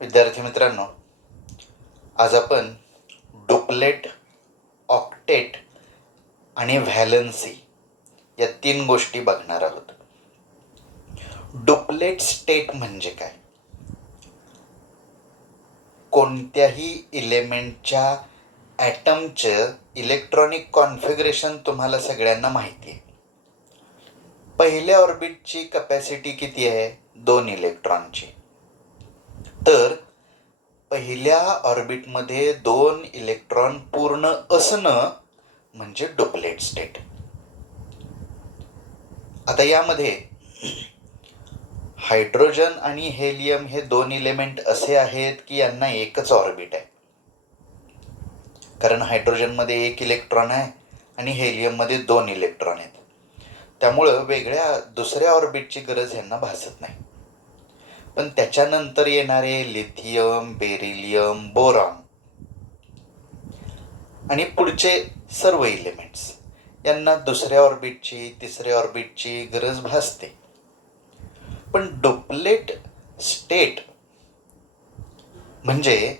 विद्यार्थी मित्रांनो, आज आपण डुप्लेट, ऑक्टेट आणि व्हॅलन्सी या 3 गोष्टी बघणार आहोत. डुप्लेट स्टेट म्हणजे काय? कोणत्याही इलेमेंटच्या ॲटमचं इलेक्ट्रॉनिक कॉन्फिगरेशन तुम्हाला सगळ्यांना माहिती आहे. पहिल्या ऑर्बिटची कपॅसिटी किती आहे? 2 इलेक्ट्रॉनची. तर पहिल्या ऑर्बिटमध्ये 2 इलेक्ट्रॉन पूर्ण असणं म्हणजे डुप्लेट स्टेट. आता यामध्ये हायड्रोजन आणि हेलियम हे 2 इलेमेंट असे आहेत की यांना एकच ऑर्बिट आहे. कारण हायड्रोजनमध्ये 1 इलेक्ट्रॉन आहे आणि हेलियममध्ये 2 इलेक्ट्रॉन आहेत. त्यामुळं दुसऱ्या ऑर्बिटची गरज यांना भासत नाही. पण त्याच्यानंतर येणारे लिथियम, बेरिलियम, बोरॉन आणि पुढचे सर्व इलेमेंट्स यांना दुसऱ्या ऑर्बिटची, तिसऱ्या ऑर्बिटची गरज भासते. पण डुप्लेट स्टेट म्हणजे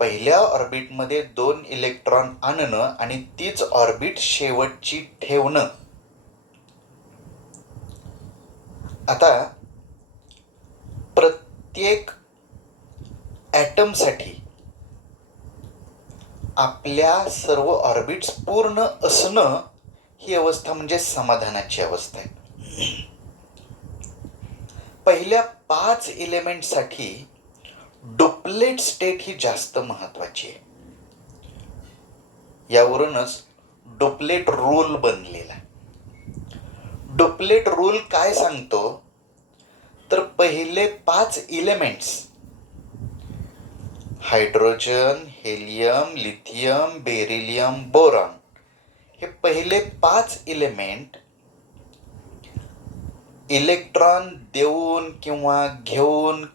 पहिल्या ऑर्बिटमध्ये 2 इलेक्ट्रॉन आणणं आणि तीच ऑर्बिट शेवटची ठेवणं. आता प्रत्येक ॲटमसाठी आपल्या सर्व ऑर्बिट्स पूर्ण असणं ही अवस्था म्हणजे समाधानाची अवस्था आहे. पहिल्या 5 इलेमेंटसाठी डुप्लेट स्टेट ही जास्त महत्वाची आहे. यावरूनच डुप्लेट रूल बनलेला. डुप्लेट रूल काय सांगतो? तर पहिले 5 elements hydrogen, helium, lithium, beryllium, boron हे पहिले 5 इलेमेंट इलेक्ट्रॉन देऊन किंवा घेऊन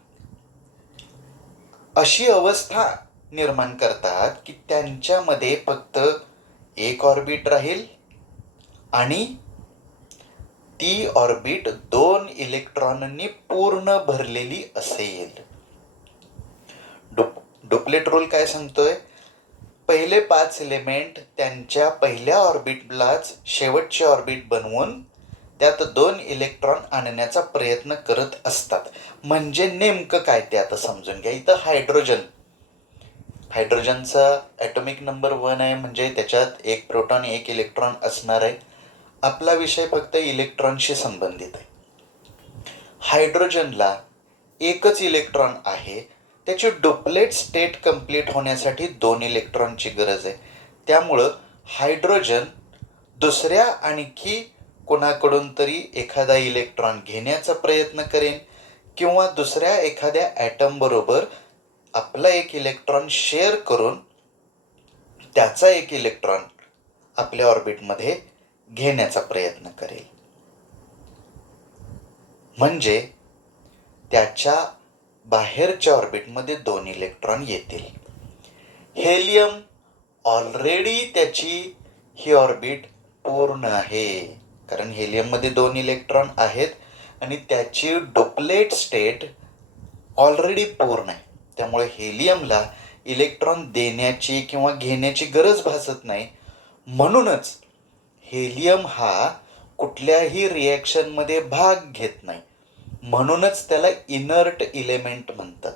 अशी अवस्था निर्माण करतात की त्यांच्यामध्ये फक्त 1 ऑर्बिट राहील आणि ती ऑर्बिट 2 इलेक्ट्रॉननी पूर्ण भरलेली असेल. डुप्लेट रूल काय सांगतोय? पहिले 5 इलेमेंट त्यांच्या पहिल्या ऑर्बिटलाच शेवटची ऑर्बिट बनवून त्यात 2 इलेक्ट्रॉन आणण्याचा प्रयत्न करत असतात. म्हणजे नेमकं काय ते आता समजून घ्या. इथं हायड्रोजनचा ॲटॉमिक नंबर 1 आहे, म्हणजे त्याच्यात 1 प्रोटॉन 1 इलेक्ट्रॉन असणार आहे. आपला विषय फक्त इलेक्ट्रॉनशी संबंधित आहे. हायड्रोजनला 1च इलेक्ट्रॉन आहे. त्याची डुप्लेट स्टेट कंप्लीट होण्यासाठी 2 इलेक्ट्रॉनची गरज आहे. त्यामुळं हायड्रोजन दुसऱ्या आणखी कोणाकडून तरी एखादा इलेक्ट्रॉन घेण्याचा प्रयत्न करेन किंवा दुसऱ्या एखाद्या ॲटम बरोबर आपला 1 इलेक्ट्रॉन शेअर करून त्याचा 1 इलेक्ट्रॉन आपल्या ऑर्बिटमध्ये घेण्याचा प्रयत्न करेल. म्हणजे त्याच्या बाहेरच्या ऑर्बिटमध्ये 2 इलेक्ट्रॉन येतील. हेलियम ऑलरेडी त्याची ही ऑर्बिट पूर्ण आहे, कारण हेलियममध्ये 2 इलेक्ट्रॉन आहेत आणि त्याची डुप्लेट स्टेट ऑलरेडी पूर्ण आहे. त्यामुळे हेलियमला इलेक्ट्रॉन देण्याची किंवा घेण्याची गरज भासत नाही. म्हणूनच हेलियम हा कुठल्याही रिॲक्शनमध्ये भाग घेत नाही. म्हणूनच त्याला इनर्ट इलेमेंट म्हणतात.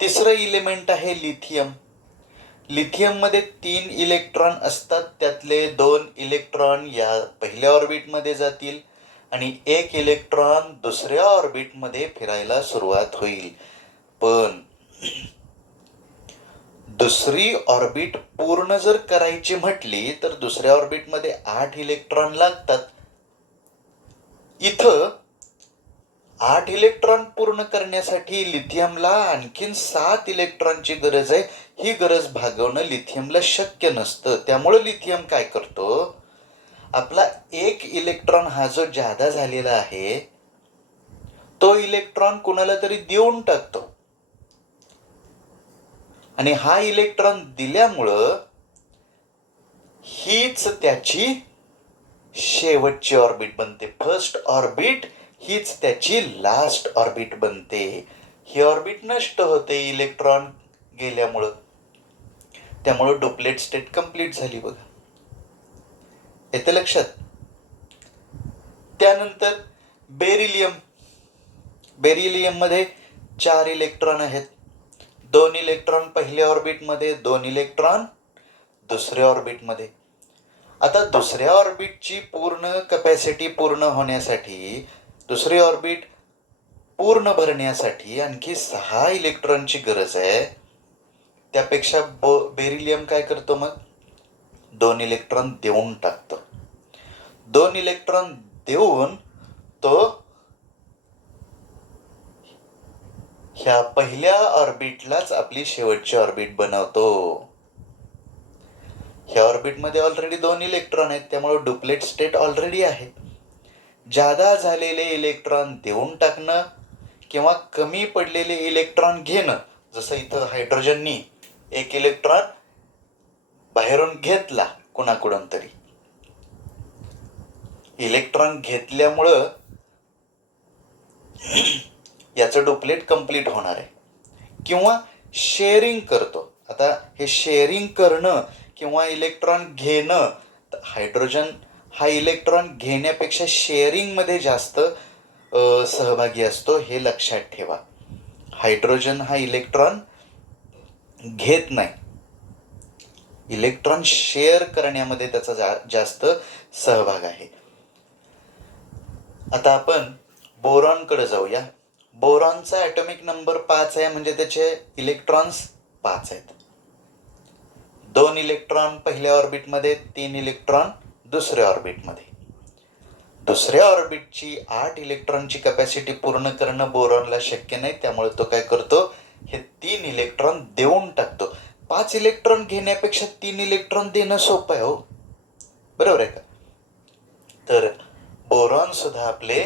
तिसरं इलेमेंट आहे लिथियम. लिथियममध्ये 3 इलेक्ट्रॉन असतात. त्यातले 2 इलेक्ट्रॉन या पहिल्या ऑर्बिटमध्ये जातील आणि 1 इलेक्ट्रॉन दुसऱ्या ऑर्बिटमध्ये फिरायला सुरुवात होईल. पण दुसरी ऑर्बिट पूर्ण जर करायची म्हटली तर दुसऱ्या ऑर्बिटमध्ये 8 इलेक्ट्रॉन लागतात. इथं 8 इलेक्ट्रॉन पूर्ण करण्यासाठी लिथियमला आणखीन 7 इलेक्ट्रॉनची गरज आहे. ही गरज भागवणं लिथियमला शक्य नसतं. त्यामुळे लिथियम काय करतो? आपला 1 इलेक्ट्रॉन हा जो जादा झालेला आहे तो इलेक्ट्रॉन कुणाला तरी देऊन टाकतो आणि हा इलेक्ट्रॉन दिल्यामुळं हीच त्याची शेवटची ऑर्बिट बनते. फर्स्ट ऑर्बिट हीच त्याची लास्ट ऑर्बिट बनते. ही ऑर्बिट नष्ट होते इलेक्ट्रॉन गेल्यामुळं. त्यामुळं डुप्लेट स्टेट कंप्लीट झाली बघा. येतं लक्षात? त्यानंतर बेरिलियम. बेरिलियममध्ये 4 इलेक्ट्रॉन आहेत. 2 इलेक्ट्रॉन पहिल्या ऑर्बिटमध्ये, 2 इलेक्ट्रॉन दुसऱ्या ऑर्बिटमध्ये. आता दुसऱ्या ऑर्बिटची पूर्ण कपॅसिटी पूर्ण होण्यासाठी, दुसरी ऑर्बिट पूर्ण भरण्यासाठी आणखी 6 इलेक्ट्रॉनची गरज आहे. त्यापेक्षा बेरिलियम काय करतो मग? 2 इलेक्ट्रॉन देऊन टाकतो. 2 इलेक्ट्रॉन देऊन तो ह्या पहिल्या ऑर्बिटलाच आपली शेवटची ऑर्बिट बनवतो. ह्या ऑर्बिटमध्ये ऑलरेडी 2 इलेक्ट्रॉन आहेत, त्यामुळे डुप्लेट स्टेट ऑलरेडी आहे. जादा झालेले इलेक्ट्रॉन देऊन टाकणं किंवा कमी पडलेले इलेक्ट्रॉन घेणं. जसं इथं हायड्रोजननी 1 इलेक्ट्रॉन बाहेरून घेतला कुणाकडून तरी. इलेक्ट्रॉन घेतल्यामुळं याचं डुप्लेट कंप्लीट होणार आहे. किंवा शेअरिंग करतो. आता हे शेअरिंग करणं किंवा इलेक्ट्रॉन घेणं, हायड्रोजन हा इलेक्ट्रॉन घेण्यापेक्षा शेअरिंगमध्ये जास्त सहभागी असतो, हे लक्षात ठेवा. हायड्रोजन हा इलेक्ट्रॉन घेत नाही. इलेक्ट्रॉन शेअर करण्यामध्ये त्याचा जास्त सहभाग आहे. आता आपण बोरॉनकडे जाऊया. बोरॉनचा ॲटॉमिक नंबर 5 आहे, म्हणजे त्याचे इलेक्ट्रॉन्स 5 आहेत. 2 इलेक्ट्रॉन पहिल्या ऑर्बिटमध्ये, 3 इलेक्ट्रॉन दुसऱ्या ऑर्बिटमध्ये. दुसऱ्या ऑर्बिटची 8 इलेक्ट्रॉनची कपॅसिटी पूर्ण करणं बोरॉनला शक्य नाही, त्यामुळे तो काय करतो? हे 3 इलेक्ट्रॉन देऊन टाकतो. 5 इलेक्ट्रॉन घेण्यापेक्षा 3 इलेक्ट्रॉन देणं सोपं आहे हो, बरोबर आहे का? तर बोरॉन सुद्धा आपले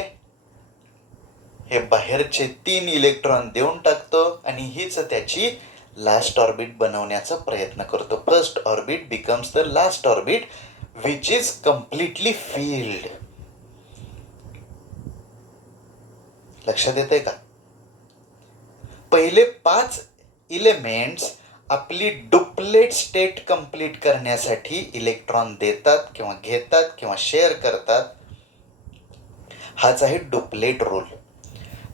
हे बाहेरचे 3 इलेक्ट्रॉन देऊन टाकतो आणि हीच त्याची लास्ट ऑर्बिट बनवण्याचा प्रयत्न करतो. First orbit becomes the last orbit which is completely filled. लक्षात येतंय का? पहिले 5 इलेमेंट्स आपली डुप्लेट स्टेट कंप्लीट करण्यासाठी इलेक्ट्रॉन देतात किंवा घेतात किंवा शेअर करतात. हाच आहे डुप्लेट रूल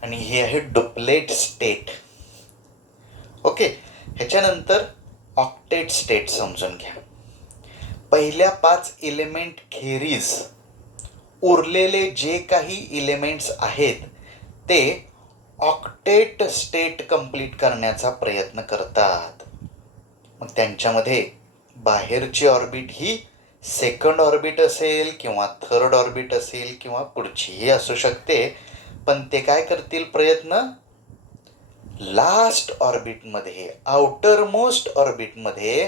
आणि ही आहे डुप्लेट स्टेट. ओके, ह्याच्यानंतर ऑक्टेट स्टेट समजून घ्या. पहिल्या 5 इलेमेंट खेरीज उरलेले जे काही इलेमेंट्स आहेत ते ऑक्टेट स्टेट कंप्लीट करण्याचा प्रयत्न करतात. मग त्यांच्यामध्ये बाहेरची ऑर्बिट ही सेकंड ऑर्बिट असेल किंवा थर्ड ऑर्बिट असेल किंवा पुढचीही असू शकते, पण ते काय करतील प्रयत्न? लास्ट ऑर्बिटमध्ये, आउटर मोस्ट ऑर्बिटमध्ये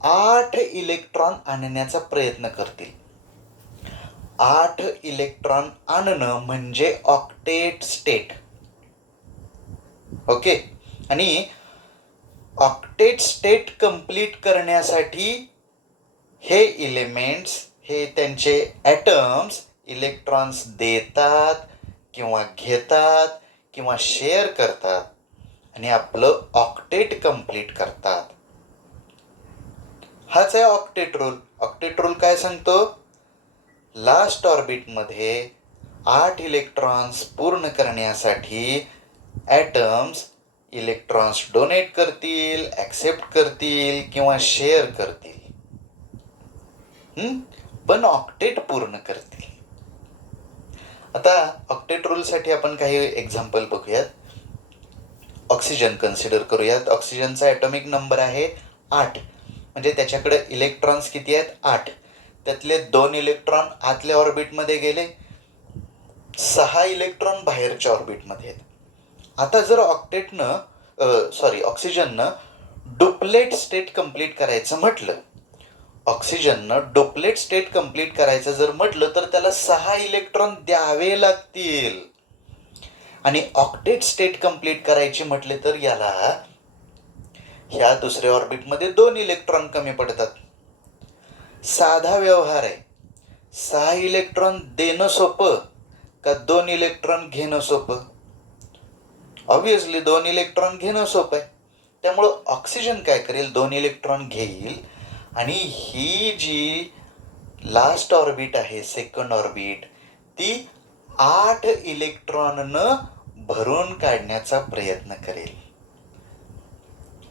8 इलेक्ट्रॉन आणण्याचा प्रयत्न करतील. 8 इलेक्ट्रॉन आणणं म्हणजे ऑक्टेट स्टेट. ओके, आणि ऑक्टेट स्टेट कंप्लीट करण्यासाठी हे इलेमेंट्स, हे त्यांचे ॲटम्स इलेक्ट्रॉन्स देतात किंवा घेतात किंवा शेअर करतात आणि आपलं ऑक्टेट कंप्लीट करतात. हाच आहे ऑक्टेट रूल. ऑक्टेट रूल काय सांगतो? लास्ट ऑर्बिटमध्ये 8 इलेक्ट्रॉन्स पूर्ण करण्यासाठी ॲटम्स इलेक्ट्रॉन्स डोनेट करतील, ॲक्सेप्ट करतील किंवा शेअर करतील, पण ऑक्टेट पूर्ण करतील. आता ऑक्टेट रूलसाठी आपण काही एक्झाम्पल बघूयात. ऑक्सिजन कन्सिडर करूयात. ऑक्सिजनचा ॲटॉमिक नंबर आहे 8, म्हणजे त्याच्याकडे इलेक्ट्रॉन्स किती आहेत? 8. त्यातले 2 इलेक्ट्रॉन आतल्या ऑर्बिटमध्ये गेले, 6 इलेक्ट्रॉन बाहेरच्या ऑर्बिटमध्ये आहेत. आता जर ऑक्सिजननं डुप्लेट स्टेट कंप्लीट करायचं म्हटलं, जर म्हटलं तर त्याला 6 इलेक्ट्रॉन द्यावे लागतील. आणि ऑक्टेट स्टेट कंप्लीट करायची म्हटले तर याला ह्या दुसऱ्या ऑर्बिटमध्ये 2 इलेक्ट्रॉन कमी पडतात. साधा व्यवहार आहे. 6 इलेक्ट्रॉन देणं सोपं, का 2 इलेक्ट्रॉन घेणं सोपं? ऑब्विसली 2 इलेक्ट्रॉन घेणं सोपं आहे. त्यामुळं ऑक्सिजन काय करेल, 2 इलेक्ट्रॉन घेईल आणि ही जी लास्ट ऑर्बिट आहे, सेकंड ऑर्बिट, ती 8 इलेक्ट्रॉननं भरून काढण्याचा प्रयत्न करेल.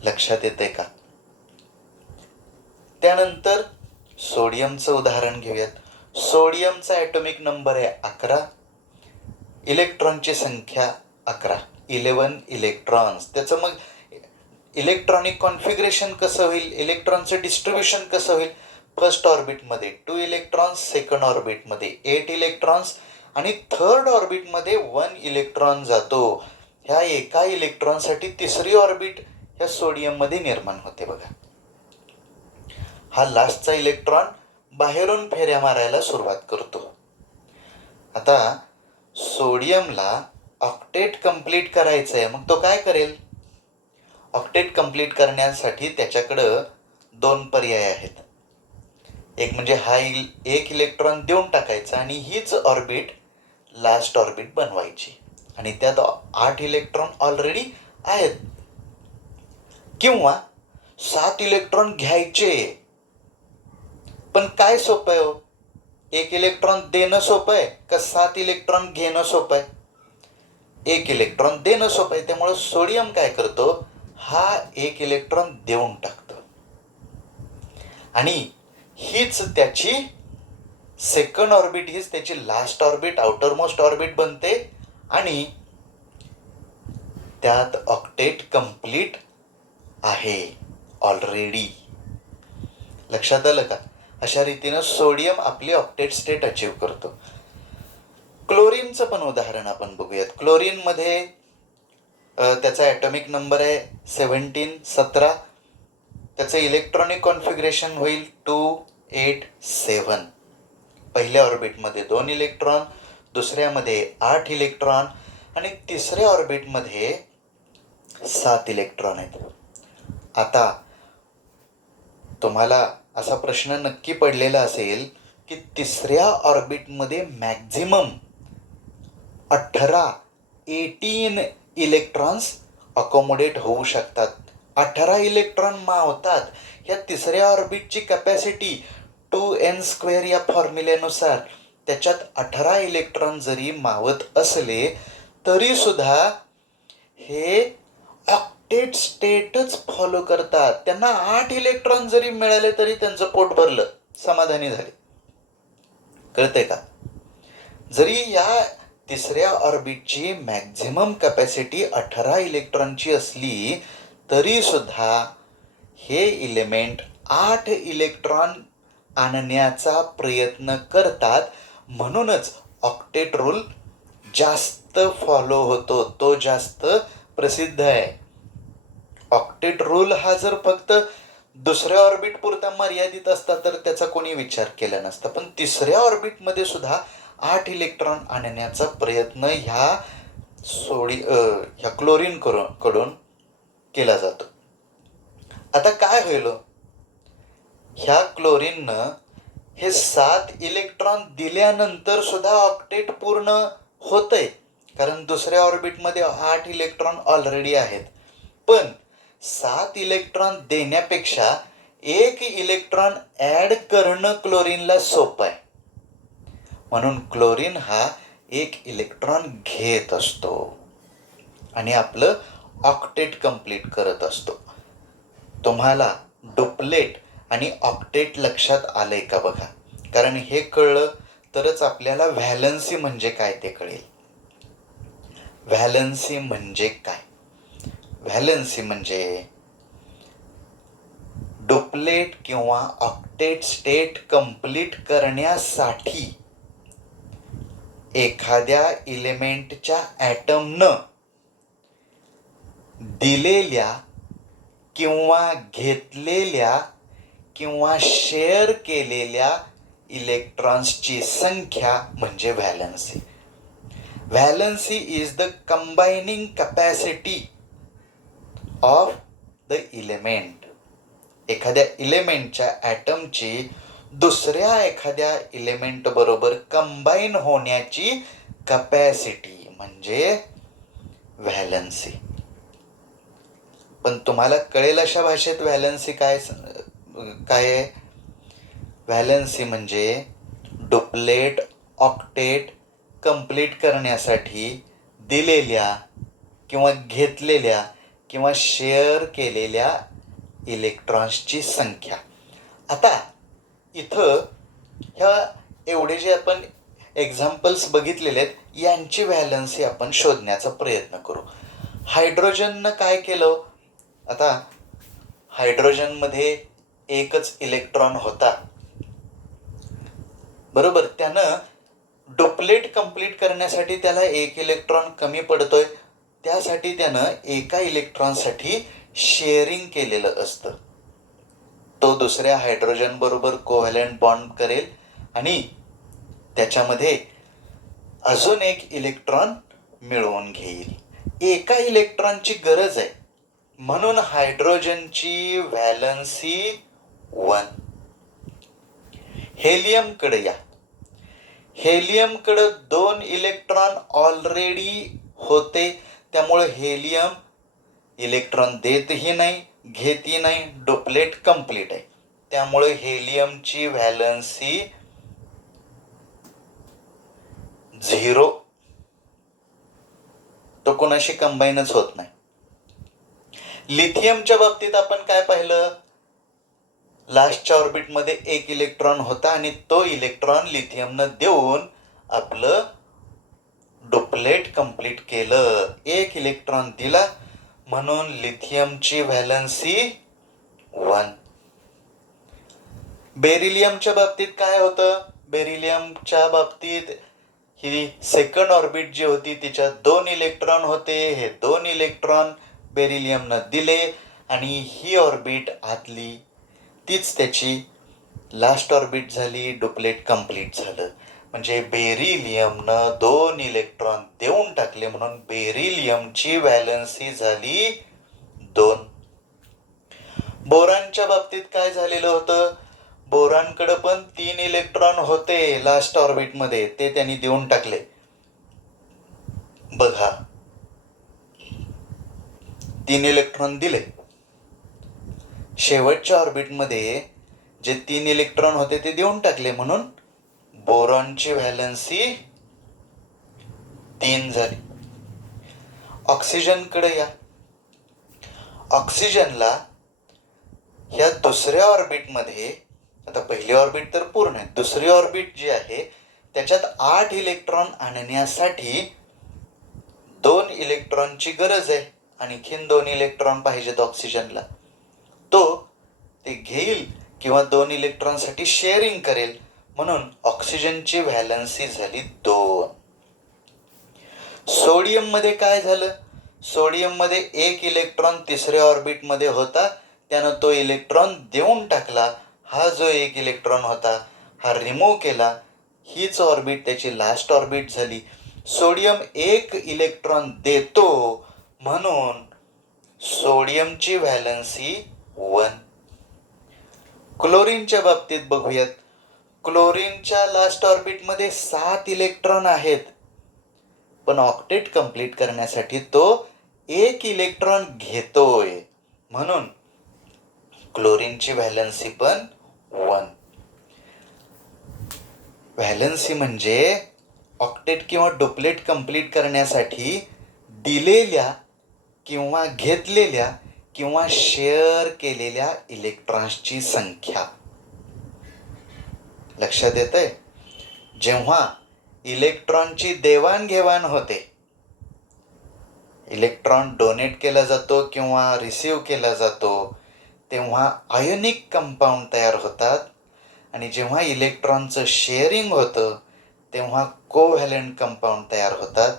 लक्षात येते का? त्यानंतर सोडियमचं उदाहरण घेऊयात. सोडियमचा ॲटॉमिक नंबर आहे 11, इलेक्ट्रॉनची संख्या 11, 11 इलेक्ट्रॉन्स. त्याचं मग इलेक्ट्रॉनिक कॉन्फिगरेशन कसं होईल, इलेक्ट्रॉनचं डिस्ट्रीब्युशन कसं होईल? फर्स्ट ऑर्बिटमध्ये 2 इलेक्ट्रॉन्स, सेकंड ऑर्बिटमध्ये 8 इलेक्ट्रॉन्स आणि थर्ड ऑर्बिटमध्ये 1 इलेक्ट्रॉन जातो. ह्या एका इलेक्ट्रॉनसाठी तिसरी ऑर्बिट ह्या सोडियममध्ये निर्माण होते बघा. हा लास्टचा इलेक्ट्रॉन बाहेरून फेऱ्या मारायला सुरुवात करतो. आता सोडियमला ऑक्टेट कंप्लीट करायचं आहे, मग तो काय करेल? ऑक्टेट कंप्लीट करण्यासाठी त्याच्याकडं 2 पर्याय आहेत. एक म्हणजे हा एक इलेक्ट्रॉन देऊन टाकायचा आणि हीच ऑर्बिट लास्ट ऑर्बिट बनवायची आणि त्यात 8 इलेक्ट्रॉन ऑलरेडी आहेत. किंवा 7 इलेक्ट्रॉन घ्यायचे. पण काय सोपं आहे हो? 1 इलेक्ट्रॉन देणं सोपं आहे का 7 इलेक्ट्रॉन घेणं सोपं आहे? 1 इलेक्ट्रॉन देणं सोपं आहे. त्यामुळे सोडियम काय करतो, हा 1 इलेक्ट्रॉन देऊन टाकतो आणि हीच त्याची सेकंड ऑर्बिट, हीच त्याची last orbit, outer most orbit बनते आणि त्यात ऑक्टेट कंप्लीट आहे ऑलरेडी. लक्षात आलं का? अशा रीतीनं सोडियम आपली ऑक्टेट स्टेट अचीव्ह करतो. क्लोरीनचं पण उदाहरण आपण बघूयात. क्लोरीनमध्ये त्याचा ॲटॉमिक नंबर आहे 17. त्याचं इलेक्ट्रॉनिक कॉन्फिगरेशन होईल 2, 8, 7. पहिल्या ऑर्बिटमध्ये 2 इलेक्ट्रॉन, दुसऱ्यामध्ये 8 इलेक्ट्रॉन आणि तिसऱ्या ऑर्बिटमध्ये 7 इलेक्ट्रॉन आहेत. आता तुम्हाला असा प्रश्न नक्की पडलेला असेल की तिसऱ्या ऑर्बिटमध्ये मॅक्झिमम 18 इलेक्ट्रॉन्स अकोमोडेट होऊ शकतात. 18 इलेक्ट्रॉन मावतात. या तिसऱ्या ऑर्बिटची कॅपॅसिटी 2n² या फॉर्म्युलेनुसार त्याच्यात 18 इलेक्ट्रॉन जरी मावत असले तरी सुद्धा हे ऑक्टेट स्टेटच फॉलो करतात. त्यांना 8 इलेक्ट्रॉन जरी मिळाले तरी त्यांचं पोट भरलं, समाधानी झाले. कळतंय का? जरी या तिसऱ्या ऑर्बिटची मॅक्झिमम कॅपॅसिटी 18 इलेक्ट्रॉनची असली तरी सुद्धा हे इलेमेंट 8 इलेक्ट्रॉन आणण्याचा प्रयत्न करतात. म्हणूनच ऑक्टेट रूल जास्त फॉलो होतो, तो जास्त प्रसिद्ध आहे. ऑक्टेट रूल हा जर फक्त दुसऱ्या ऑर्बिट पुरता मर्यादित असता तर त्याचा कोणी विचार केला नसता. पण तिसऱ्या ऑर्बिटमध्ये सुद्धा 8 इलेक्ट्रॉन आणण्याचा प्रयत्न ह्या क्लोरीन कडून केला जातो. आता काय होईल, ह्या क्लोरीननं हे 7 इलेक्ट्रॉन दिल्यानंतर सुद्धा ऑक्टेट पूर्ण होतंय, कारण दुसऱ्या ऑर्बिटमध्ये 8 इलेक्ट्रॉन ऑलरेडी आहेत. पण 7 इलेक्ट्रॉन देण्यापेक्षा 1 इलेक्ट्रॉन ॲड करणं क्लोरीनला सोपं आहे. म्हणून क्लोरीन हा 1 इलेक्ट्रॉन घेत असतो आणि आपलं ऑक्टेट कंप्लीट करत असतो. तुम्हाला डुप्लेट आणि ऑक्टेट लक्षात आलंय का बघा? कारण हे कळलं तरच आपल्याला व्हॅलन्सी म्हणजे काय ते कळेल. व्हॅलन्सी म्हणजे काय? व्हॅलन्सी म्हणजे डुप्लेट किंवा ऑक्टेट स्टेट कंप्लीट करण्यासाठी एखाद्या इलेमेंटच्या ॲटमनं दिलेल्या किंवा घेतलेल्या किंवा शेअर केलेल्या इलेक्ट्रॉन्सची संख्या म्हणजे valency. Valency is the combining capacity of the element. एखाद्या इलेमेंटच्या ॲटमची दुसऱ्या एखाद्या इलेमेंट बरोबर कंबाईन होण्याची कपॅसिटी म्हणजे व्हॅलन्सी. पण तुम्हाला कळेल अशा भाषेत व्हॅलन्सी काय आहे. व्हॅलन्सी म्हणजे डुप्लेट ऑक्टेट कंप्लीट करण्यासाठी दिलेल्या किंवा घेतलेल्या किंवा शेअर केलेल्या इलेक्ट्रॉन्सची संख्या. आता इथं ह्या एवढे जे आपण एक्झाम्पल्स बघितलेले आहेत यांची व्हॅलन्सी आपण शोधण्याचा प्रयत्न करू. हायड्रोजननं काय केलं. आता हायड्रोजनमध्ये एकच इलेक्ट्रॉन होता, बरोबर. त्यानं डुप्लेट कंप्लीट करण्यासाठी त्याला एक इलेक्ट्रॉन कमी पडतोय, त्यासाठी त्यानं एका इलेक्ट्रॉनसाठी शेअरिंग केलेलं असतं. तो दुसऱ्या हायड्रोजन बरोबर कोव्हॅलंट बॉन्ड करेल आणि त्याच्यामध्ये अजून एक इलेक्ट्रॉन मिळवून घेईल. एका इलेक्ट्रॉनची गरज आहे म्हणून हायड्रोजनची व्हॅलन्सी 1. हेलियमकडे या. हेलियमकडे 2 इलेक्ट्रॉन ऑलरेडी होते, त्यामुळे हेलियम इलेक्ट्रॉन देतही नाही घेतही नाही, डुप्लेट कंप्लीट आहे. त्यामुळे हेलियमची व्हॅलन्सी 0. तो कोणाशी कंबाईनच होत नाही. लिथियमच्या बाबतीत आपण काय पाहिलं. लास्टच्या ऑर्बिटमध्ये एक इलेक्ट्रॉन होता आणि तो इलेक्ट्रॉन लिथियमनं देऊन आपलं डुप्लेट कंप्लीट केलं. एक इलेक्ट्रॉन दिला म्हणून लिथियमची व्हॅलन्सी 1. बेरिलियमच्या बाबतीत काय होतं. बेरिलियमच्या बाबतीत ही सेकंड ऑर्बिट जी होती तिच्यात 2 इलेक्ट्रॉन होते. हे 2 इलेक्ट्रॉन बेरिलियमनं दिले आणि ही ऑर्बिट आतली तीच त्याची लास्ट ऑर्बिट झाली, डुप्लेट कंप्लीट झालं. म्हणजे बेरिलियमनं 2 इलेक्ट्रॉन देऊन टाकले म्हणून बेरिलियमची व्हॅलन्सी झाली 2. बोरॉनच्या बाबतीत काय झालेलं होतं. बोरॉनकडे पण 3 इलेक्ट्रॉन होते लास्ट ऑर्बिटमध्ये, ते त्यांनी देऊन टाकले. बघा 3 इलेक्ट्रॉन दिले. शेवटच्या ऑर्बिटमध्ये जे 3 इलेक्ट्रॉन होते ते देऊन टाकले म्हणून बोरॉनची व्हॅलन्सी 3 झाली. ऑक्सिजनकडे या. ऑक्सिजनला ह्या दुसऱ्या ऑर्बिटमध्ये, आता पहिली ऑर्बिट तर पूर्ण आहे, दुसरी ऑर्बिट जी आहे त्याच्यात 8 इलेक्ट्रॉन आणण्यासाठी 2 इलेक्ट्रॉनची गरज आहे. आणखीन 2 इलेक्ट्रॉन पाहिजेत ऑक्सिजनला. तो ते घेईल किंवा 2 इलेक्ट्रॉनसाठी शेअरिंग करेल म्हणून ऑक्सिजनची व्हॅलन्सी झाली 2. सोडियम मध्ये काय झालं. सोडियम मध्ये एक इलेक्ट्रॉन तिसऱ्या ऑर्बिटमध्ये होता, त्यानं तो इलेक्ट्रॉन देऊन टाकला. हा जो एक इलेक्ट्रॉन होता हा रिमूव्ह केला. हीच ऑर्बिट त्याची लास्ट ऑर्बिट झाली. सोडियम एक इलेक्ट्रॉन देतो म्हणून सोडियमची व्हॅलन्सी 1. क्लोरीनच्या बाबतीत बघूयात. क्लोरीनच्या लास्ट ऑर्बिटमध्ये 7 इलेक्ट्रॉन आहेत, पण ऑक्टेट कंप्लीट करण्यासाठी तो एक इलेक्ट्रॉन घेतोय म्हणून क्लोरीनची व्हॅलन्सी पण 1. व्हॅलन्सी म्हणजे ऑक्टेट किंवा डुप्लेट कंप्लीट करण्यासाठी दिलेल्या किंवा घेतलेल्या किंवा शेअर केलेल्या इलेक्ट्रॉन्सची संख्या. लक्षात येतंय. जेव्हा इलेक्ट्रॉनची देवाणघेवाण होते, इलेक्ट्रॉन डोनेट केला जातो किंवा रिसीव्ह केला जातो, तेव्हा आयोनिक कंपाऊंड तयार होतात आणि जेव्हा इलेक्ट्रॉनचं शेअरिंग होतं तेव्हा कोव्हॅलंट कंपाऊंड तयार होतात.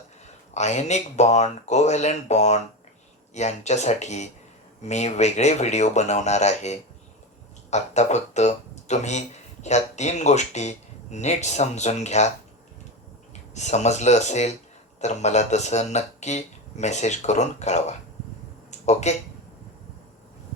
आयोनिक बॉन्ड, कोव्हॅलंट बॉन्ड यांच्यासाठी मी वेगळे व्हिडिओ बनवणार आहे. आत्ता फक्त तुम्ही ह्या 3 गोष्टी नीट समजून घ्या. समजलं असेल तर मला तसं नक्की मेसेज करून कळवा. ओके.